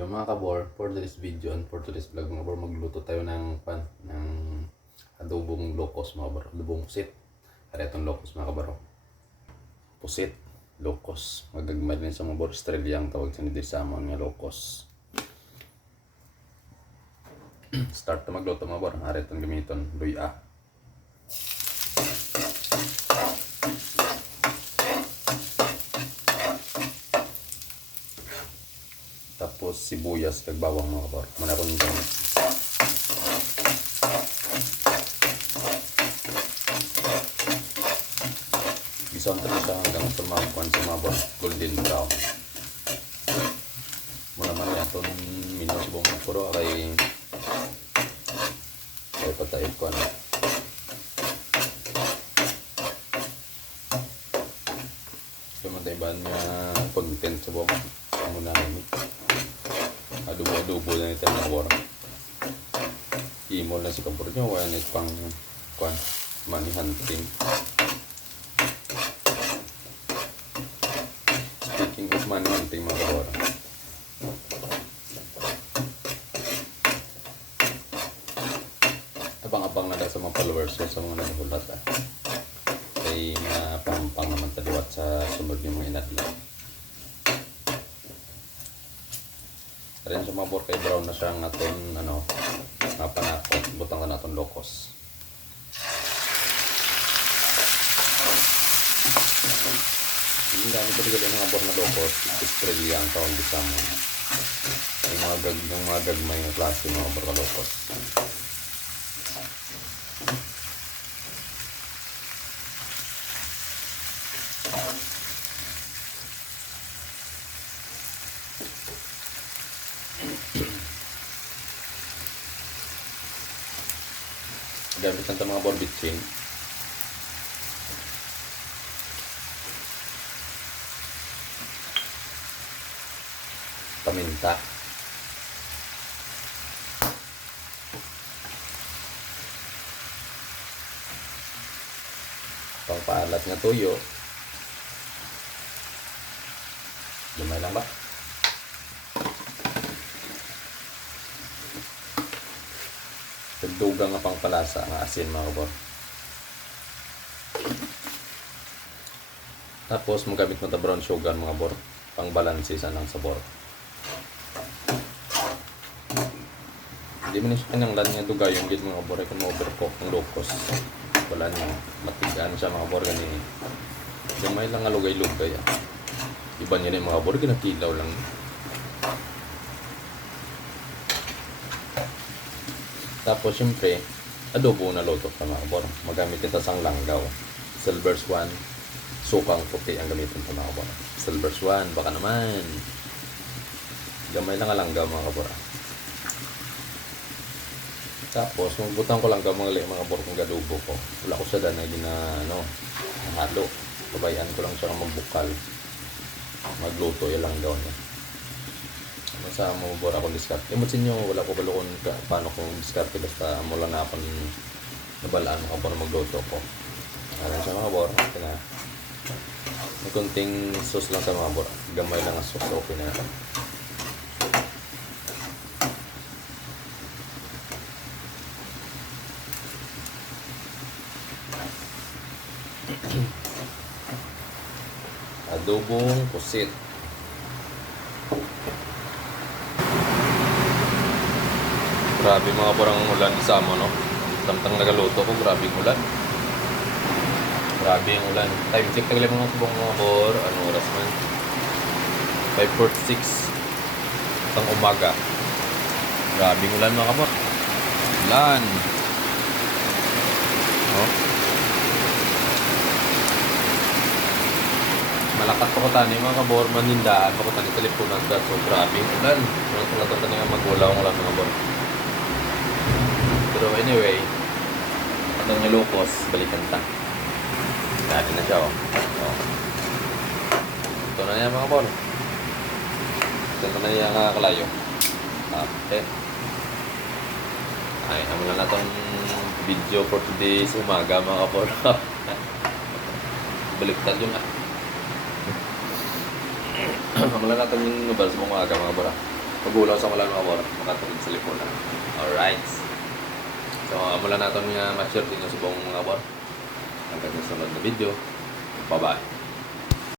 Hello mga kabor, for today's video and for today's vlog mga kabor, magluto tayo ng adobong lokos mga kabor, adobong pusit. Kaya itong lokos mga kabor, pusit, lokos, magagmay din sa mga kabor, Australia ang tawag sa nito sa mga lokos. Start na magluto mga kabor, kaya itong gamiton, luya. Tapos sibuyas kag bawang mga kabor. Muna ko nito. Bison ito na siya hanggang tumakuan sa mga kabor. Golden brown. Muna man yan itong minus bong puro kay patayin ko ano. Sumantayin niya content sa buong muna namin. Adobo na ito mga kabor. Imol na si kabor nyo. Wala na ito pang money hunting. Speaking of money hunting mga kabor, abang-abang na lang sa mga followers ko sa mga nanuhulat kay pampang naman taliwat sa sunod yung mga inadla. Rin sa mabor kay brown na siya ng aton panakot, butang na naton lokos. Yung gamit ko rin ng mabor na lokos, Australia ang tawag di sa mga yung mga gagmay na klase ng mabor na lokos. Gamit lang ito mga borbitsin. Paminta. Pangpaalat na tuyo. Lumay lang ba? Dugang nga pangpalasa ang asin mga kabor. Tapos magamit mo ta brown sugar mga kabor, pang balanse sa nang sabor. Hindi mo na siya kinanglan nga dugay yung gid mga kabor ay kung ma-overcook ng lokos. Wala niya, matigaan siya mga kabor gani. Gamay lang nga lugay-lugay Iba niya na yung mga kabor, ginakilaw lang. Tapos siyempre, adobo na luto sa mga kabor. Magamit ito sang langgaw. Silver Swan, sukang puti ang gamitin sa mga kabor. Silver Swan, baka naman. Gamay lang ang langgaw mga kabor. Tapos, magbutang ko langgaw mga kabor kung adobo ko. Wala ko siya na halo. Kabayan ko lang siya magbukal. Magluto yung langgaw niya. Sa mo bora akong discard. Imot sa inyo, wala ko balukon paano kung discard. Basta mula na akong nabalaan ako para magluto ko. Alam siya mga bora. May kunting sauce lang sa mga bora. Gamay lang ang sauce. Okay na yan. Adobong pusit. Grabe mga parang ulan sa mo, no? Tamtang nagaluto ko, grabe yung ulan. Grabe yung ulan. Time check tagal mga subong mga bor. Ano oras man? 5:46 ng umaga. Grabe yung ulan mga kabor. Ulan. Oh. Malakat pa ko tani mga kabor. Manindaan pa ko tani teleponan ka. So grabe yung ulan. Mga tani nga magulaw ng ulan mga kabor. Pero anyway, atong nilukos, balikan ta. Dati na siya, Ito na yan mga bol. Ito na yan kalayo. Okay. Ay, naman na itong video for today's umaga mga bol. Baliktad yun Naman na itong nubal sa umaga mga bol. Pagulaw sa wala mga bor, makatulog sa lipunan. Alright. So, mula natin nga ma-share din sa buong mga bor. Hanggang sa sunod na video. Bye-bye.